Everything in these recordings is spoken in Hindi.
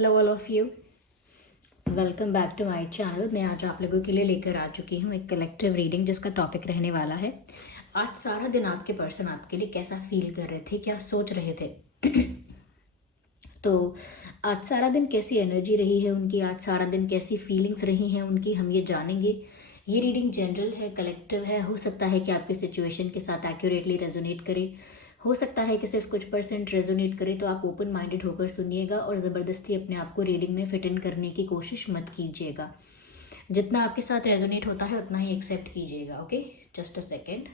Hello all of you, welcome back to my channel. मैं आज आप लोगों के लिए लेकर आ चुकी हूँ एक कलेक्टिव रीडिंग जिसका टॉपिक रहने वाला है आज सारा दिन आपके पर्सन आपके लिए कैसा फील कर रहे थे, क्या सोच रहे थे। तो आज सारा दिन कैसी एनर्जी रही है उनकी, आज सारा दिन कैसी फीलिंग्स रही हैं उनकी, हम ये जानेंगे। ये रीडिंग जनरल है, कलेक्टिव है। हो सकता है कि आपके सिचुएशन के साथ एक्यूरेटली रेजोनेट करे, हो सकता है कि सिर्फ कुछ परसेंट रेजोनेट करे। तो आप ओपन माइंडेड होकर सुनिएगा और ज़बरदस्ती अपने आप को रीडिंग में फिट इन करने की कोशिश मत कीजिएगा। जितना आपके साथ रेजोनेट होता है उतना ही एक्सेप्ट कीजिएगा। Okay, just a second.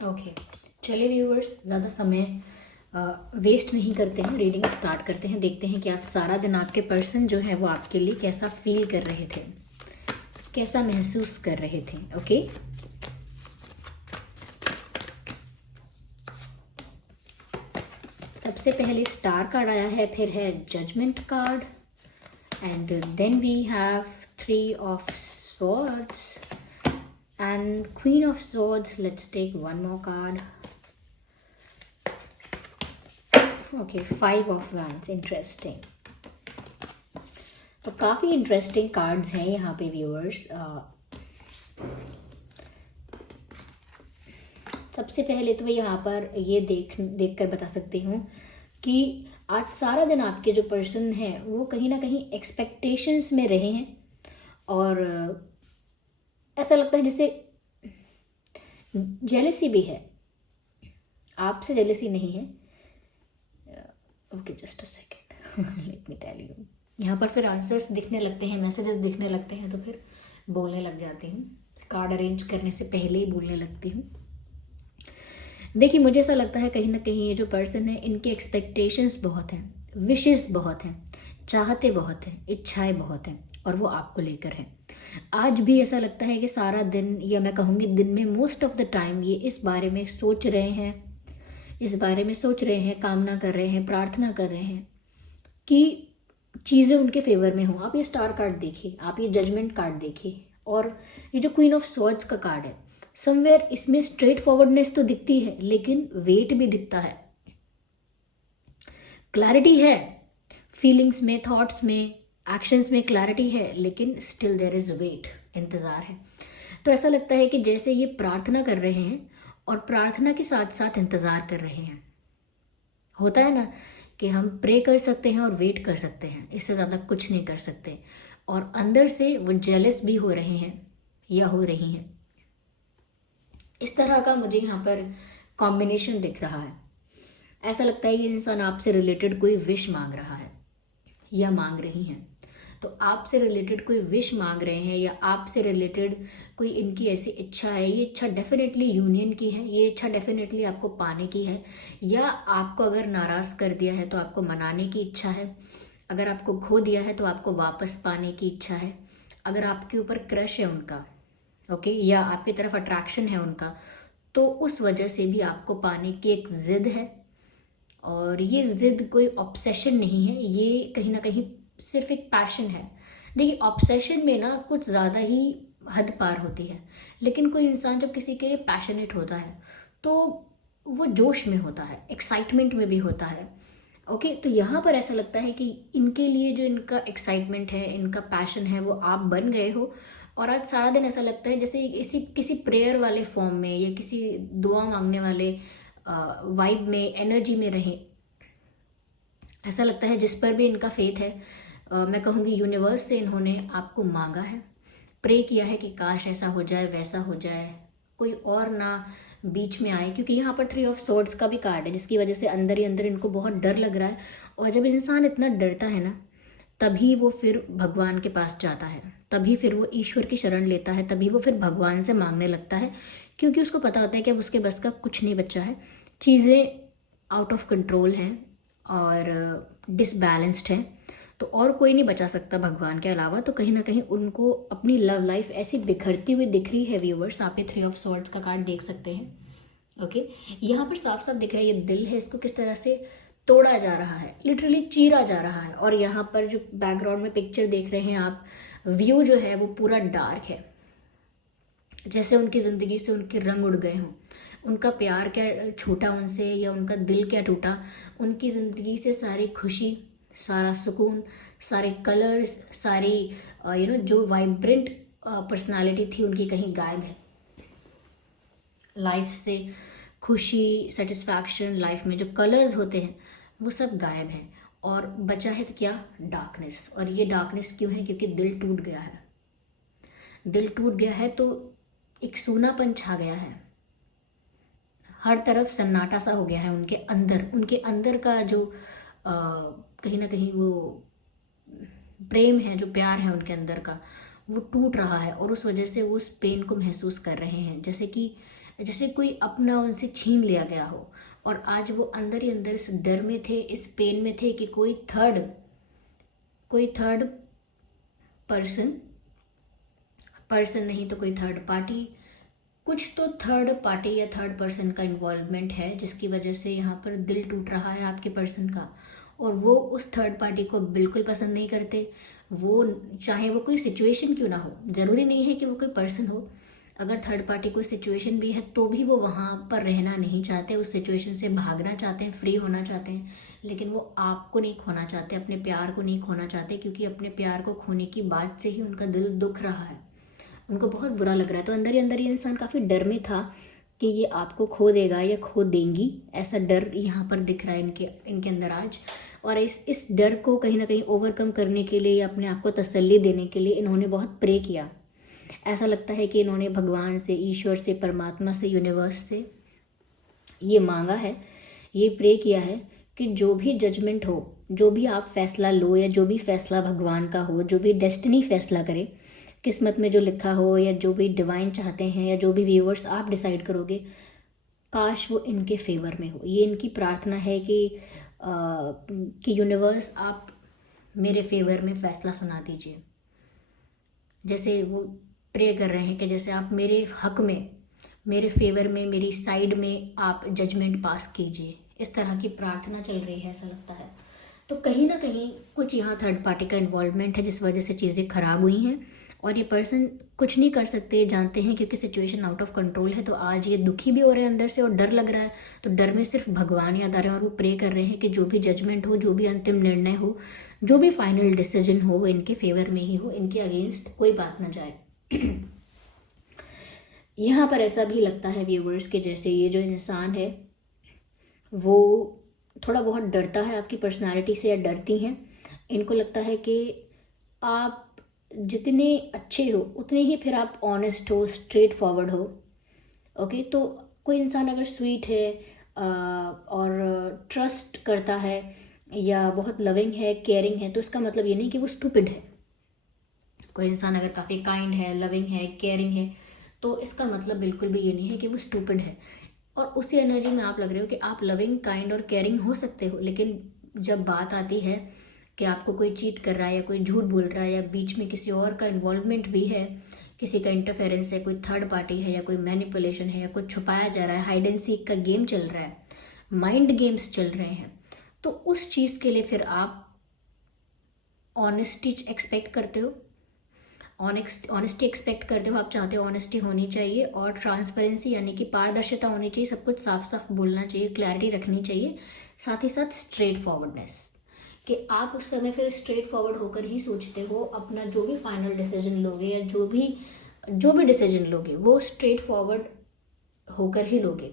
Okay, चलिए व्यूअर्स, ज़्यादा समय वेस्ट नहीं करते हैं, रीडिंग स्टार्ट करते हैं। देखते हैं कि आज सारा दिन आपके पर्सन जो है वो आपके लिए कैसा फील कर रहे थे, कैसा महसूस कर रहे थे। ओके, सबसे पहले स्टार कार्ड आया है, फिर है judgement card, and then we have 3 of swords and Queen of Swords. Let's take one more card. Okay, 5 of Wands. Interesting. तो काफ़ी इंटरेस्टिंग कार्ड्स हैं यहाँ पे व्यूअर्स। सबसे पहले तो मैं यहाँ पर ये देख कर बता सकती हूँ कि आज सारा दिन आपके जो पर्सन हैं वो कहीं ना कहीं एक्सपेक्टेशंस में रहे हैं, और ऐसा लगता है जैसे जेलसी भी है, आपसे जेलसी नहीं है। Okay, just a second, let me tell you. यहाँ पर फिर आंसर्स दिखने लगते हैं, मैसेजेस दिखने लगते हैं, तो फिर बोलने लग जाती हूँ। कार्ड अरेंज करने से पहले ही बोलने लगती हूँ। देखिए, मुझे ऐसा लगता है कहीं ना कहीं ये जो पर्सन है इनके एक्सपेक्टेशंस बहुत हैं, विशेस बहुत हैं, चाहते बहुत हैं, इच्छाएं बहुत हैं, और वो आपको लेकर हैं। आज भी ऐसा लगता है कि सारा दिन, या मैं कहूँगी दिन में मोस्ट ऑफ द टाइम, ये इस बारे में सोच रहे हैं, कामना कर रहे हैं, प्रार्थना कर रहे हैं कि चीज़ें उनके फेवर में हों। आप ये स्टार कार्ड देखिए, आप ये जजमेंट कार्ड देखिए, और ये जो क्वीन ऑफ स्वॉर्ड्स का कार्ड है, समवेयर इसमें स्ट्रेट फॉरवर्डनेस तो दिखती है लेकिन वेट भी दिखता है। क्लैरिटी है फीलिंग्स में, थॉट्स में, एक्शंस में क्लैरिटी है, लेकिन स्टिल देयर इज़ वेट, इंतज़ार है। तो ऐसा लगता है कि जैसे ये प्रार्थना कर रहे हैं और प्रार्थना के साथ साथ इंतज़ार कर रहे हैं। होता है ना कि हम प्रे कर सकते हैं और वेट कर सकते हैं, इससे ज़्यादा कुछ नहीं कर सकते, और अंदर से वो जेलस भी हो रहे हैं या हो रही हैं। इस तरह का मुझे यहाँ पर कॉम्बिनेशन दिख रहा है। ऐसा लगता है ये इंसान आपसे रिलेटेड कोई विश मांग रहा है या मांग रही हैं। तो आपसे रिलेटेड कोई विश मांग रहे हैं या आपसे रिलेटेड कोई इनकी ऐसी इच्छा है। ये इच्छा डेफिनेटली यूनियन की है, ये इच्छा डेफिनेटली आपको पाने की है, या आपको अगर नाराज़ कर दिया है तो आपको मनाने की इच्छा है, अगर आपको खो दिया है तो आपको वापस पाने की इच्छा है, अगर आपके ऊपर क्रश है उनका, ओके, या आपकी तरफ अट्रैक्शन है उनका, तो उस वजह से भी आपको पाने की एक ज़िद है। और ये ज़िद कोई ऑब्सेशन नहीं है, ये कहीं ना कहीं सिर्फ एक पैशन है। देखिए, ऑब्सेशन में ना कुछ ज़्यादा ही हद पार होती है, लेकिन कोई इंसान जब किसी के लिए पैशनेट होता है तो वो जोश में होता है, एक्साइटमेंट में भी होता है। ओके, तो यहाँ पर ऐसा लगता है कि इनके लिए जो इनका एक्साइटमेंट है, इनका पैशन है, वो आप बन गए हो। और आज सारा दिन ऐसा लगता है जैसे किसी प्रेयर वाले फॉर्म में या किसी दुआ मांगने वाले वाइब में, एनर्जी में रहे। ऐसा लगता है जिस पर भी इनका फेथ है, मैं कहूँगी यूनिवर्स से इन्होंने आपको मांगा है, प्रे किया है कि काश ऐसा हो जाए, वैसा हो जाए, कोई और ना बीच में आए। क्योंकि यहाँ पर 3 ऑफ स्वॉर्ड्स का भी कार्ड है, जिसकी वजह से अंदर ही अंदर इनको बहुत डर लग रहा है। और जब इंसान इतना डरता है ना, तभी वो फिर भगवान के पास जाता है, तभी फिर वो ईश्वर की शरण लेता है, तभी वो फिर भगवान से मांगने लगता है, क्योंकि उसको पता होता है कि अब उसके बस का कुछ नहीं बचा है, चीज़ें आउट ऑफ कंट्रोल हैं और डिसबैलेंस्ड हैं, तो और कोई नहीं बचा सकता भगवान के अलावा। तो कहीं ना कहीं उनको अपनी लव लाइफ ऐसी बिखरती हुई दिख रही है व्यूवर्स। आप ये 3 ऑफ स्वॉर्ड्स का कार्ड देख सकते हैं। ओके, यहाँ पर साफ साफ दिख रहा है ये दिल है, इसको किस तरह से तोड़ा जा रहा है, लिटरली चीरा जा रहा है। और यहाँ पर जो बैकग्राउंड में पिक्चर देख रहे हैं आप, व्यू जो है वो पूरा डार्क है, जैसे उनकी ज़िंदगी से उनके रंग उड़ गए हों, उनका प्यार क्या छूटा उनसे या उनका दिल क्या टूटा, उनकी ज़िंदगी से सारी खुशी, सारा सुकून, सारे कलर्स, सारी जो वाइब्रेंट पर्सनालिटी थी उनकी कहीं गायब है। लाइफ से खुशी, सेटिस्फैक्शन, लाइफ में जो कलर्स होते हैं वो सब गायब हैं, और बचा है तो क्या, डार्कनेस। और ये डार्कनेस क्यों है? क्योंकि दिल टूट गया है। दिल टूट गया है तो एक सूनापन छा गया है, हर तरफ सन्नाटा सा हो गया है। उनके अंदर का जो कहीं ना कहीं वो प्रेम है, जो प्यार है उनके अंदर का, वो टूट रहा है, और उस वजह से वो उस पेन को महसूस कर रहे हैं, जैसे कोई अपना उनसे छीन लिया गया हो। और आज वो अंदर ही अंदर इस डर में थे, इस पेन में थे कि कोई थर्ड पर्सन नहीं तो कोई थर्ड पार्टी, कुछ तो थर्ड पार्टी या थर्ड पर्सन का इन्वॉल्वमेंट है, जिसकी वजह से यहाँ पर दिल टूट रहा है आपके पर्सन का। और वो उस थर्ड पार्टी को बिल्कुल पसंद नहीं करते। वो चाहे वो कोई सिचुएशन क्यों ना हो, ज़रूरी नहीं है कि वो कोई पर्सन हो, अगर थर्ड पार्टी कोई सिचुएशन भी है तो भी वो वहाँ पर रहना नहीं चाहते, उस सिचुएशन से भागना चाहते हैं, फ्री होना चाहते हैं। लेकिन वो आपको नहीं खोना चाहते, अपने प्यार को नहीं खोना चाहते, क्योंकि अपने प्यार को खोने की बात से ही उनका दिल दुख रहा है, उनको बहुत बुरा लग रहा है। तो अंदर ही अंदर ये इंसान काफ़ी डर में था कि ये आपको खो देगा या खो देंगी, ऐसा डर यहाँ पर दिख रहा है इनके अंदर आज। और इस डर को कहीं ना कहीं ओवरकम करने के लिए या अपने आप को तसल्ली देने के लिए इन्होंने बहुत प्रे किया। ऐसा लगता है कि इन्होंने भगवान से, ईश्वर से, परमात्मा से, यूनिवर्स से ये मांगा है, ये प्रे किया है कि जो भी जजमेंट हो, जो भी आप फैसला लो या जो भी फैसला भगवान का हो, जो भी डेस्टिनी फैसला करे, किस्मत में जो लिखा हो या जो भी डिवाइन चाहते हैं या जो भी व्यूअर्स आप डिसाइड करोगे, काश वो इनके फेवर में हो। ये इनकी प्रार्थना है कि यूनिवर्स आप मेरे फेवर में फ़ैसला सुना दीजिए। जैसे वो प्रे कर रहे हैं कि जैसे आप मेरे हक में, मेरे फेवर में, मेरी साइड में आप जजमेंट पास कीजिए, इस तरह की प्रार्थना चल रही है ऐसा लगता है। तो कहीं ना कहीं कुछ यहाँ थर्ड पार्टी का इन्वॉल्वमेंट है, जिस वजह से चीज़ें ख़राब हुई हैं, और ये पर्सन कुछ नहीं कर सकते, जानते हैं, क्योंकि सिचुएशन आउट ऑफ कंट्रोल है। तो आज ये दुखी भी हो रहे हैं अंदर से और डर लग रहा है, तो डर में सिर्फ भगवान याद आ रहे हैं, और वो प्रे कर रहे हैं कि जो भी जजमेंट हो, जो भी अंतिम निर्णय हो, जो भी फाइनल डिसीजन हो, वो इनके फेवर में ही हो, इनके अगेंस्ट कोई बात ना जाए। यहाँ पर ऐसा भी लगता है व्यूवर्स के जैसे ये जो इंसान है वो थोड़ा बहुत डरता है आपकी पर्सनालिटी से, या डरती हैं। इनको लगता है कि आप जितने अच्छे हो उतने ही फिर आप ऑनेस्ट हो, स्ट्रेट फॉरवर्ड हो। ओके, तो कोई इंसान अगर स्वीट है और ट्रस्ट करता है या बहुत लविंग है, केयरिंग है, तो इसका मतलब ये नहीं कि वो स्टूपिड है। कोई इंसान अगर काफ़ी काइंड है, लविंग है, केयरिंग है, तो इसका मतलब बिल्कुल भी ये नहीं है कि वो स्टूपिड है। और उसी एनर्जी में आप लग रहे हो कि आप लविंग, काइंड और केयरिंग हो सकते हो, लेकिन जब बात आती है कि आपको कोई चीट कर रहा है या कोई झूठ बोल रहा है या बीच में किसी और का इन्वॉल्वमेंट भी है, किसी का इंटरफेरेंस है, कोई थर्ड पार्टी है या कोई मैनिपुलेशन है या कुछ छुपाया जा रहा है, हाइड एंड सीक का गेम चल रहा है, माइंड गेम्स चल रहे हैं, तो उस चीज़ के लिए फिर आप ऑनेस्टी एक्सपेक्ट करते हो, ऑनेस्टी एक्सपेक्ट करते हो। आप चाहते हो ऑनेस्टी होनी चाहिए और ट्रांसपेरेंसी यानी कि पारदर्शिता होनी चाहिए, सब कुछ साफ साफ बोलना चाहिए, क्लैरिटी रखनी चाहिए, साथ ही साथ स्ट्रेट फॉरवर्डनेस, कि आप उस समय फिर स्ट्रेट फॉरवर्ड होकर ही सोचते हो, अपना जो भी फाइनल डिसीजन लोगे या जो भी डिसीजन लोगे वो स्ट्रेट फॉरवर्ड होकर ही लोगे।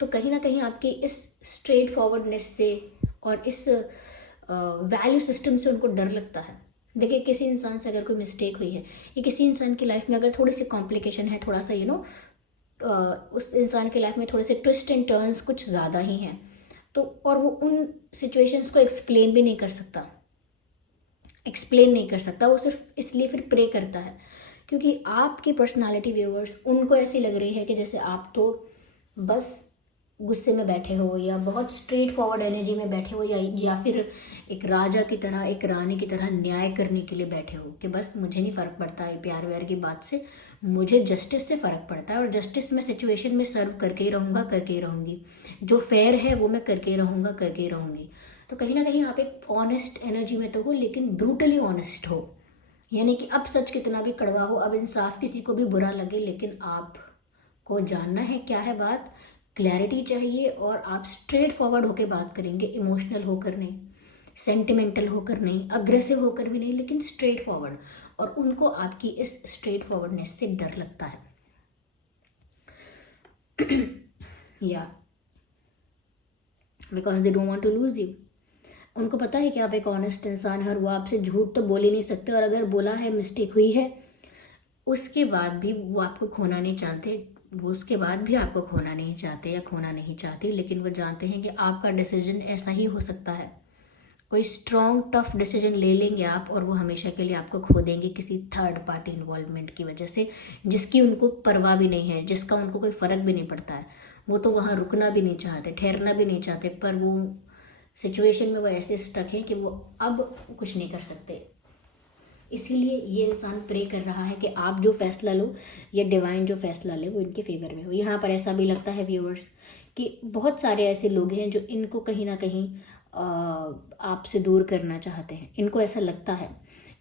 तो कहीं ना कहीं आपकी इस स्ट्रेट फॉरवर्डनेस से और इस वैल्यू सिस्टम से उनको डर लगता है। देखिए, किसी इंसान से अगर कोई मिस्टेक हुई है या किसी इंसान की लाइफ में अगर थोड़ी सी कॉम्प्लिकेशन है, थोड़ा सा उस इंसान की लाइफ में थोड़े से ट्विस्ट एंड टर्न्स कुछ ज़्यादा ही हैं, तो और वो उन सिचुएशंस को एक्सप्लेन नहीं कर सकता, वो सिर्फ इसलिए फिर प्रे करता है क्योंकि आपकी पर्सनालिटी व्यूअर्स उनको ऐसी लग रही है कि जैसे आप तो बस गुस्से में बैठे हो या बहुत स्ट्रेट फॉरवर्ड एनर्जी में बैठे हो, या फिर एक राजा की तरह, एक रानी की तरह न्याय करने के लिए बैठे हो कि बस मुझे नहीं फ़र्क पड़ता है प्यार व्यार की बात से, मुझे जस्टिस से फ़र्क पड़ता है और जस्टिस में सिचुएशन में सर्व करके ही रहूँगा, करके ही रहूँगी, जो फेयर है वो मैं करके ही रहूँगा, करके ही रहूँगी। तो कहीं ना कहीं आप एक ऑनेस्ट एनर्जी में तो हो, लेकिन ब्रूटली ऑनेस्ट हो, यानी कि अब सच कितना भी कड़वा हो, अब इंसाफ किसी को भी बुरा लगे, लेकिन आपको जानना है क्या है बात, क्लैरिटी चाहिए, और आप स्ट्रेट फॉरवर्ड होकर बात करेंगे, इमोशनल होकर नहीं, सेंटिमेंटल होकर नहीं, अग्रेसिव होकर भी नहीं, लेकिन स्ट्रेट फॉरवर्ड। और उनको आपकी इस स्ट्रेट फॉरवर्डनेस से डर लगता है। या because they don't want to lose you. उनको पता है कि आप एक ऑनेस्ट इंसान है और वो आपसे झूठ तो बोल ही नहीं सकते, और अगर बोला है, मिस्टेक हुई है, उसके बाद भी वो आपको खोना नहीं चाहते, वो उसके बाद भी आपको खोना नहीं चाहते या खोना नहीं चाहती, लेकिन वो जानते हैं कि आपका डिसीजन ऐसा ही हो सकता है। कोई स्ट्रॉन्ग टफ डिसीजन ले लेंगे आप, और वो हमेशा के लिए आपको खो देंगे किसी थर्ड पार्टी इन्वॉल्वमेंट की वजह से, जिसकी उनको परवाह भी नहीं है, जिसका उनको कोई फ़र्क भी नहीं पड़ता है। वो तो वहाँ रुकना भी नहीं चाहते, ठहरना भी नहीं चाहते, पर वो सिचुएशन में वो ऐसे स्टक हैं कि वो अब कुछ नहीं कर सकते। इसीलिए ये इंसान प्रे कर रहा है कि आप जो फैसला लो, या डिवाइन जो फैसला ले, वो इनके फेवर में हो। यहाँ पर ऐसा भी लगता है व्यूअर्स कि बहुत सारे ऐसे लोग हैं जो इनको कहीं ना कहीं आपसे दूर करना चाहते हैं। इनको ऐसा लगता है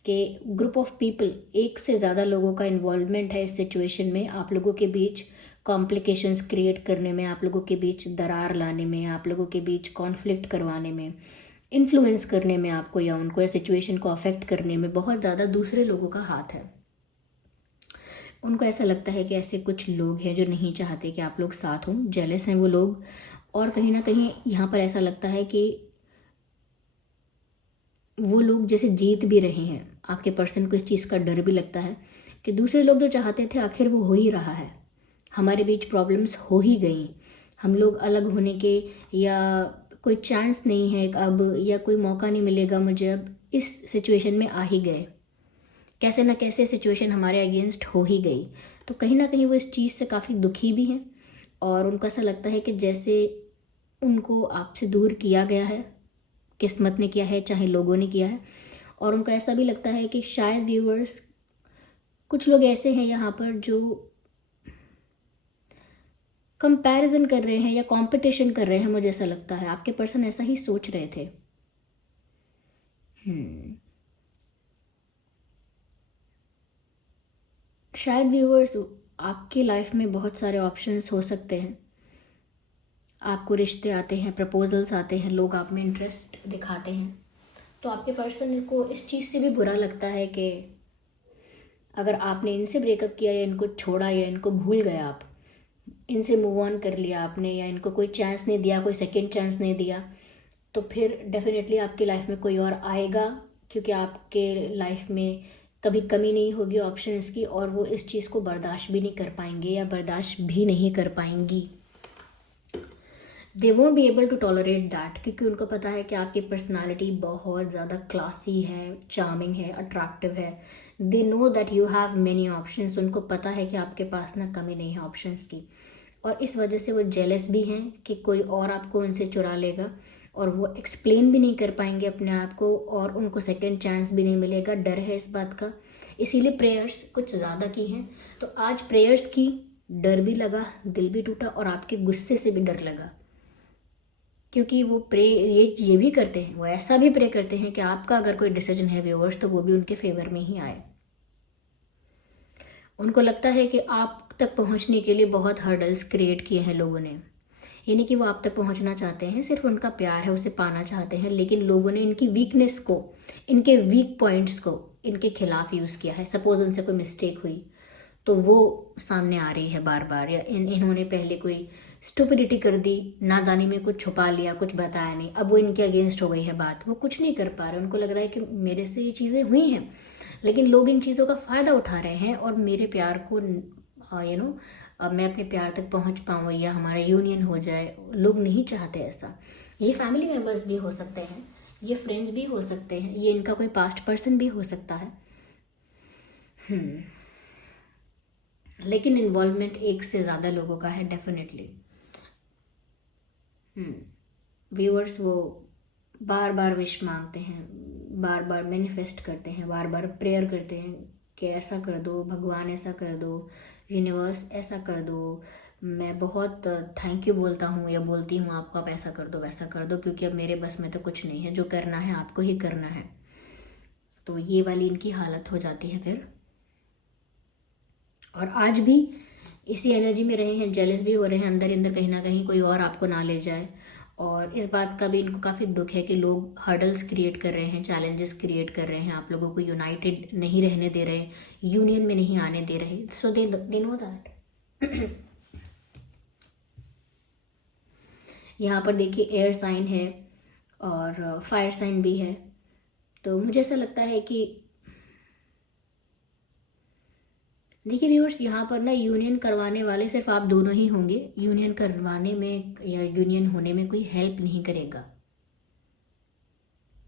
कि ग्रुप ऑफ पीपल, एक से ज़्यादा लोगों का इन्वॉल्वमेंट है इस सिचुएशन में, आप लोगों के बीच कॉम्प्लिकेशंस क्रिएट करने में, आप लोगों के बीच दरार लाने में, आप लोगों के बीच कॉन्फ्लिक्ट करवाने में, इन्फ्लुएंस करने में आपको, या उनको या सिचुएशन को अफेक्ट करने में बहुत ज़्यादा दूसरे लोगों का हाथ है। उनको ऐसा लगता है कि ऐसे कुछ लोग हैं जो नहीं चाहते कि आप लोग साथ हों, जेलस हैं वो लोग। और कहीं ना कहीं यहाँ पर ऐसा लगता है कि वो लोग जैसे जीत भी रहे हैं, आपके पर्सन को इस चीज़ का डर भी लगता है कि दूसरे लोग जो चाहते थे आखिर वो हो ही रहा है, हमारे बीच प्रॉब्लम्स हो ही गई, हम लोग अलग होने के या कोई चांस नहीं है अब, या कोई मौका नहीं मिलेगा मुझे अब, इस सिचुएशन में आ ही गए, कैसे ना कैसे सिचुएशन हमारे अगेंस्ट हो ही गई। तो कहीं ना कहीं वो इस चीज़ से काफ़ी दुखी भी हैं, और उनको ऐसा लगता है कि जैसे उनको आपसे दूर किया गया है, किस्मत ने किया है, चाहे लोगों ने किया है। और उनको ऐसा भी लगता है कि शायद व्यूअर्स, कुछ लोग ऐसे हैं यहाँ पर जो कंपैरिजन कर रहे हैं या कंपटीशन कर रहे हैं, मुझे ऐसा लगता है आपके पर्सन ऐसा ही सोच रहे थे। शायद व्यूअर्स, आपकी लाइफ में बहुत सारे ऑप्शंस हो सकते हैं, आपको रिश्ते आते हैं, प्रपोजल्स आते हैं, लोग आप में इंटरेस्ट दिखाते हैं, तो आपके पर्सन को इस चीज़ से भी बुरा लगता है कि अगर आपने इनसे ब्रेकअप किया, या इनको छोड़ा, या इनको भूल गया, आप इनसे मूव ऑन कर लिया आपने, या इनको कोई चांस नहीं दिया, कोई सेकंड चांस नहीं दिया, तो फिर डेफिनेटली आपकी लाइफ में कोई और आएगा, क्योंकि आपके लाइफ में कभी कमी नहीं होगी ऑप्शंस की, और वो इस चीज़ को बर्दाश्त भी नहीं कर पाएंगे या बर्दाश्त भी नहीं कर पाएंगी। They won't be able to tolerate that, क्योंकि उनको पता है कि आपकी पर्सनालिटी बहुत ज़्यादा क्लासी है, चार्मिंग है, अट्रैक्टिव है। They know that you have many options, उनको पता है कि आपके पास ना कमी नहीं है ऑप्शंस की, और इस वजह से वो जेलस भी हैं कि कोई और आपको उनसे चुरा लेगा, और वो एक्सप्लेन भी नहीं कर पाएंगे अपने आप को, और उनको सेकेंड चांस भी नहीं मिलेगा, डर है इस बात का। इसीलिए प्रेयर्स कुछ ज़्यादा की हैं। तो आज प्रेयर्स की, डर भी लगा, दिल भी टूटा, और आपके गुस्से से भी डर लगा, क्योंकि वो ये भी करते हैं, वो ऐसा भी प्रे करते हैं कि आपका अगर कोई डिसीजन है व्यूअर्स, तो वो भी उनके फेवर में ही आए। उनको लगता है कि आप तक पहुंचने के लिए बहुत हर्डल्स क्रिएट किए हैं लोगों ने, यानी कि वो आप तक पहुंचना चाहते हैं, सिर्फ उनका प्यार है, उसे पाना चाहते हैं, लेकिन लोगों ने इनकी वीकनेस को, इनके वीक पॉइंट्स को इनके खिलाफ यूज़ किया है। सपोज उनसे कोई मिस्टेक हुई तो वो सामने आ रही है बार बार, या इन्होंने पहले कोई स्टुपिडिटी कर दी, नादानी में कुछ छुपा लिया, कुछ बताया नहीं, अब वो इनके अगेंस्ट हो गई है बात, वो कुछ नहीं कर पा रहे, उनको लग रहा है कि मेरे से ये चीज़ें हुई हैं, लेकिन लोग इन चीज़ों का फ़ायदा उठा रहे हैं, और मेरे प्यार को मैं अपने प्यार तक पहुंच पाऊँ या हमारा यूनियन हो जाए, लोग नहीं चाहते ऐसा। ये फैमिली मेम्बर्स भी हो सकते हैं, ये फ्रेंड्स भी हो सकते हैं, ये इनका कोई पास्ट पर्सन भी हो सकता है। लेकिन इन्वॉल्वमेंट एक से ज़्यादा लोगों का है डेफिनेटली। व्यूअर्स, वो बार बार विश मांगते हैं, बार बार मैनिफेस्ट करते हैं, बार बार प्रेयर करते हैं कि ऐसा कर दो भगवान, ऐसा कर दो यूनिवर्स, ऐसा कर दो। मैं बहुत थैंक यू बोलता हूँ या बोलती हूँ आपको, आप ऐसा कर दो, वैसा कर दो, क्योंकि अब मेरे बस में तो कुछ नहीं है, जो करना है आपको ही करना है। तो ये वाली इनकी हालत हो जाती है फिर। और आज भी इसी एनर्जी में रहे हैं, जेलस भी हो रहे हैं अंदर ही अंदर, कहीं ना कहीं कोई और आपको ना ले जाए। और इस बात का भी इनको काफ़ी दुख है कि लोग हर्डल्स क्रिएट कर रहे हैं, चैलेंजेस क्रिएट कर रहे हैं, आप लोगों को यूनाइटेड नहीं रहने दे रहे, यूनियन में नहीं आने दे रहे। सो दे नो दैट। यहाँ पर देखिए एयर साइन है और फायर साइन भी है। तो मुझे ऐसा लगता है कि देखिए व्यूअर्स, यहाँ पर ना यूनियन करवाने वाले सिर्फ आप दोनों ही होंगे। यूनियन करवाने में या यूनियन होने में कोई हेल्प नहीं करेगा।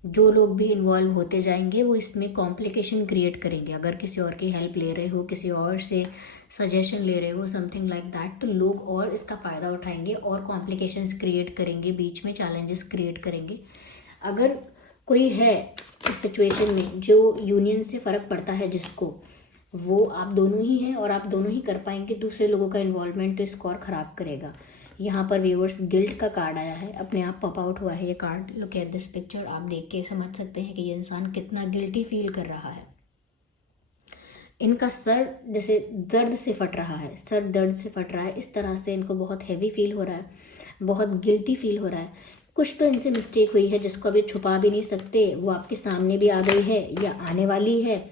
जो लोग भी इन्वॉल्व होते जाएंगे वो इसमें कॉम्प्लिकेशन क्रिएट करेंगे। अगर किसी और की हेल्प ले रहे हो, किसी और से सजेशन ले रहे हो, समथिंग लाइक दैट, तो लोग और इसका फ़ायदा उठाएंगे और कॉम्प्लिकेशंस क्रिएट करेंगे, बीच में चैलेंजेस क्रिएट करेंगे। अगर कोई है इस सिचुएशन में जो यूनियन से फ़र्क पड़ता है जिसको, वो आप दोनों ही हैं और आप दोनों ही कर पाएंगे। दूसरे लोगों का इन्वॉल्वमेंट तो इसको और ख़राब करेगा। यहाँ पर व्यूअर्स गिल्ट का कार्ड आया है, अपने आप पॉप आउट हुआ है ये card. Look at this picture, आप देख के समझ सकते हैं कि ये इंसान कितना गिल्टी फील कर रहा है। इनका सर जैसे दर्द से फट रहा है, सर दर्द से फट रहा है, इस तरह से इनको बहुत हैवी फील हो रहा है, बहुत गिल्टी फील हो रहा है। कुछ तो इनसे मिस्टेक हुई है जिसको अभी छुपा भी नहीं सकते, वो आपके सामने भी आ गई है या आने वाली है।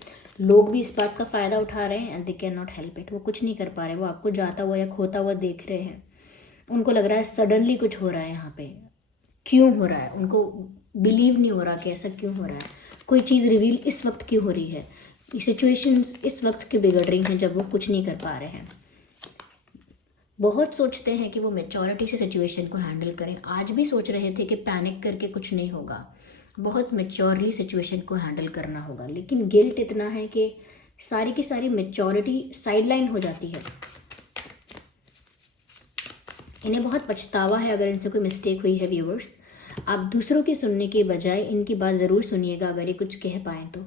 लोग भी इस बात का फ़ायदा उठा रहे हैं and they can not help it. वो कुछ नहीं कर पा रहे, वो आपको जाता हुआ या खोता हुआ देख रहे हैं। उनको लग रहा है सडनली कुछ हो रहा है यहाँ पे, क्यों हो रहा है, उनको बिलीव नहीं हो रहा कि ऐसा क्यों हो रहा है। कोई चीज़ रिवील इस वक्त क्यों हो रही है, सिचुएशंस इस वक्त क्यों बिगड़ रही हैं जब वो कुछ नहीं कर पा रहे हैं। बहुत सोचते हैं कि वो मैच्योरिटी से सिचुएशन को हैंडल करें। आज भी सोच रहे थे कि पैनिक करके कुछ नहीं होगा, बहुत मैच्योरली सिचुएशन को हैंडल करना होगा, लेकिन गिल्ट इतना है कि सारी की सारी मैच्योरिटी साइडलाइन हो जाती है। इन्हें बहुत पछतावा है अगर इनसे कोई मिस्टेक हुई है। व्यूअर्स, आप दूसरों की सुनने के बजाय इनकी बात ज़रूर सुनिएगा अगर ये कुछ कह पाएँ तो।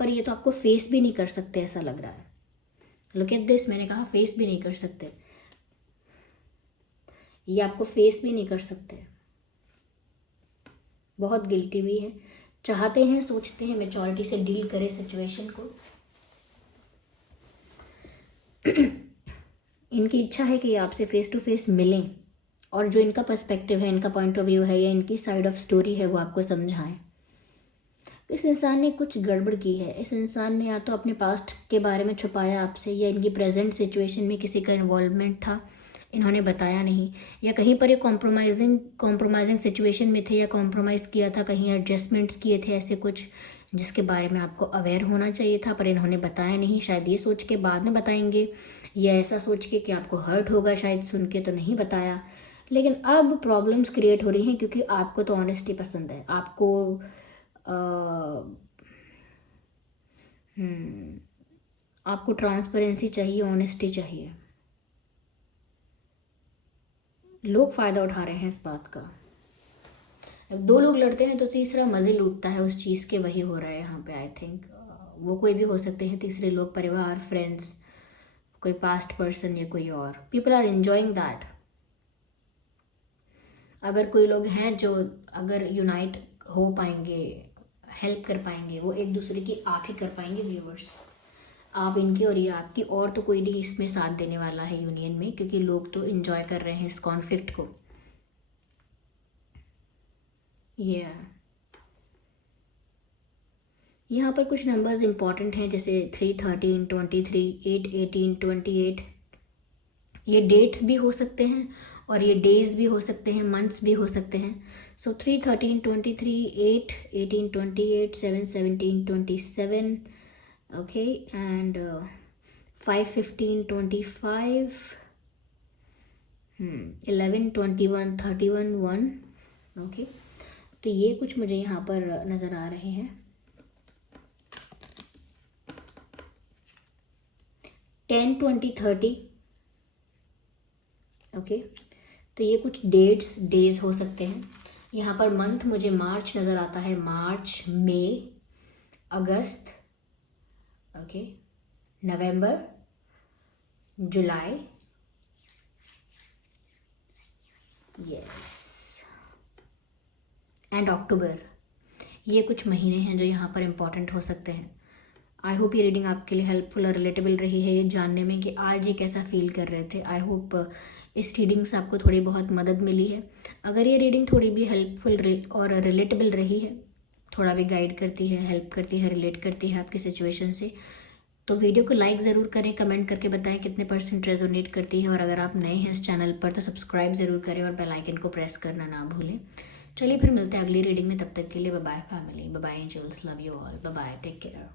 पर ये तो आपको फेस भी नहीं कर सकते ऐसा लग रहा है। लुक एट दिस, मैंने कहा फेस भी नहीं कर सकते, ये आपको फेस भी नहीं कर सकते। बहुत गिल्टी भी है, चाहते हैं, सोचते हैं मैच्योरिटी से डील करें सिचुएशन को। इनकी इच्छा है कि आपसे फेस टू फेस मिलें और जो इनका पर्सपेक्टिव है, इनका पॉइंट ऑफ व्यू है या इनकी साइड ऑफ स्टोरी है वो आपको समझाएं। इस इंसान ने कुछ गड़बड़ की है। इस इंसान ने या तो अपने पास्ट के बारे में छुपाया आपसे, या इनकी प्रेजेंट सिचुएशन में किसी का इन्वॉल्वमेंट था, इन्होंने बताया नहीं, या कहीं पर ये कॉम्प्रोमाइजिंग सिचुएशन में थे या कॉम्प्रोमाइज़ किया था, कहीं एडजस्टमेंट्स किए थे ऐसे कुछ जिसके बारे में आपको अवेयर होना चाहिए था पर इन्होंने बताया नहीं। शायद ये सोच के बाद में बताएंगे, या ऐसा सोच के कि आपको हर्ट होगा शायद सुन के, तो नहीं बताया। लेकिन अब प्रॉब्लम्स क्रिएट हो रही हैं क्योंकि आपको तो ऑनेस्टी पसंद है, आपको आपको ट्रांसपेरेंसी चाहिए, ऑनेस्टी चाहिए। लोग फ़ायदा उठा रहे हैं इस बात का। अब दो लोग लड़ते हैं तो तीसरा मज़े लूटता है उस चीज़ के, वही हो रहा है यहाँ पे। आई थिंक वो कोई भी हो सकते हैं तीसरे लोग, परिवार, फ्रेंड्स, कोई पास्ट पर्सन या कोई और। People are enjoying that. अगर कोई लोग हैं जो अगर यूनाइट हो पाएंगे, हेल्प कर पाएंगे, वो एक दूसरे की आप ही कर पाएंगे। व्यूअर्स, आप इनकी और ये आपकी, और तो कोई नहीं इसमें साथ देने वाला है यूनियन में, क्योंकि लोग तो एंजॉय कर रहे हैं इस कॉन्फ्लिक्ट को। यहाँ पर कुछ नंबर्स इंपॉर्टेंट हैं जैसे 3, 13, 23, 8, 18, 28। ये डेट्स भी हो सकते हैं और ये डेज भी हो सकते हैं, मंथ्स भी हो सकते हैं। सो 3, 13, 23, 8, 18, 28, 7, 17, 27, ओके, एंड 5, 15, 25, 11, 21, 31, 1, ओके। तो ये कुछ मुझे यहाँ पर नज़र आ रहे हैं। 10, 20, 30, ओके। तो ये कुछ डेज हो सकते हैं। यहाँ पर मंथ मुझे मार्च नज़र आता है, मार्च, मई, अगस्त, ओके, नवंबर, जुलाई, यस, एंड अक्टूबर। ये कुछ महीने हैं जो यहाँ पर इम्पॉर्टेंट हो सकते हैं। आई होप ये रीडिंग आपके लिए हेल्पफुल और रिलेटेबल रही है, ये जानने में कि आज ये कैसा फील कर रहे थे। आई होप इस रीडिंग से आपको थोड़ी बहुत मदद मिली है। अगर ये रीडिंग थोड़ी भी हेल्पफुल और रिलेटेबल रही है, थोड़ा भी गाइड करती है, हेल्प करती है, रिलेट करती है आपकी सिचुएशन से, तो वीडियो को लाइक ज़रूर करें, कमेंट करके बताएं कितने % रेजोनेट करती है। और अगर आप नए हैं इस चैनल पर तो सब्सक्राइब ज़रूर करें और बेल आइकन को प्रेस करना ना भूलें। चलिए फिर मिलते हैं अगली रीडिंग में, तब तक के लिए bye bye family, bye bye angels, love you all, bye bye, take care.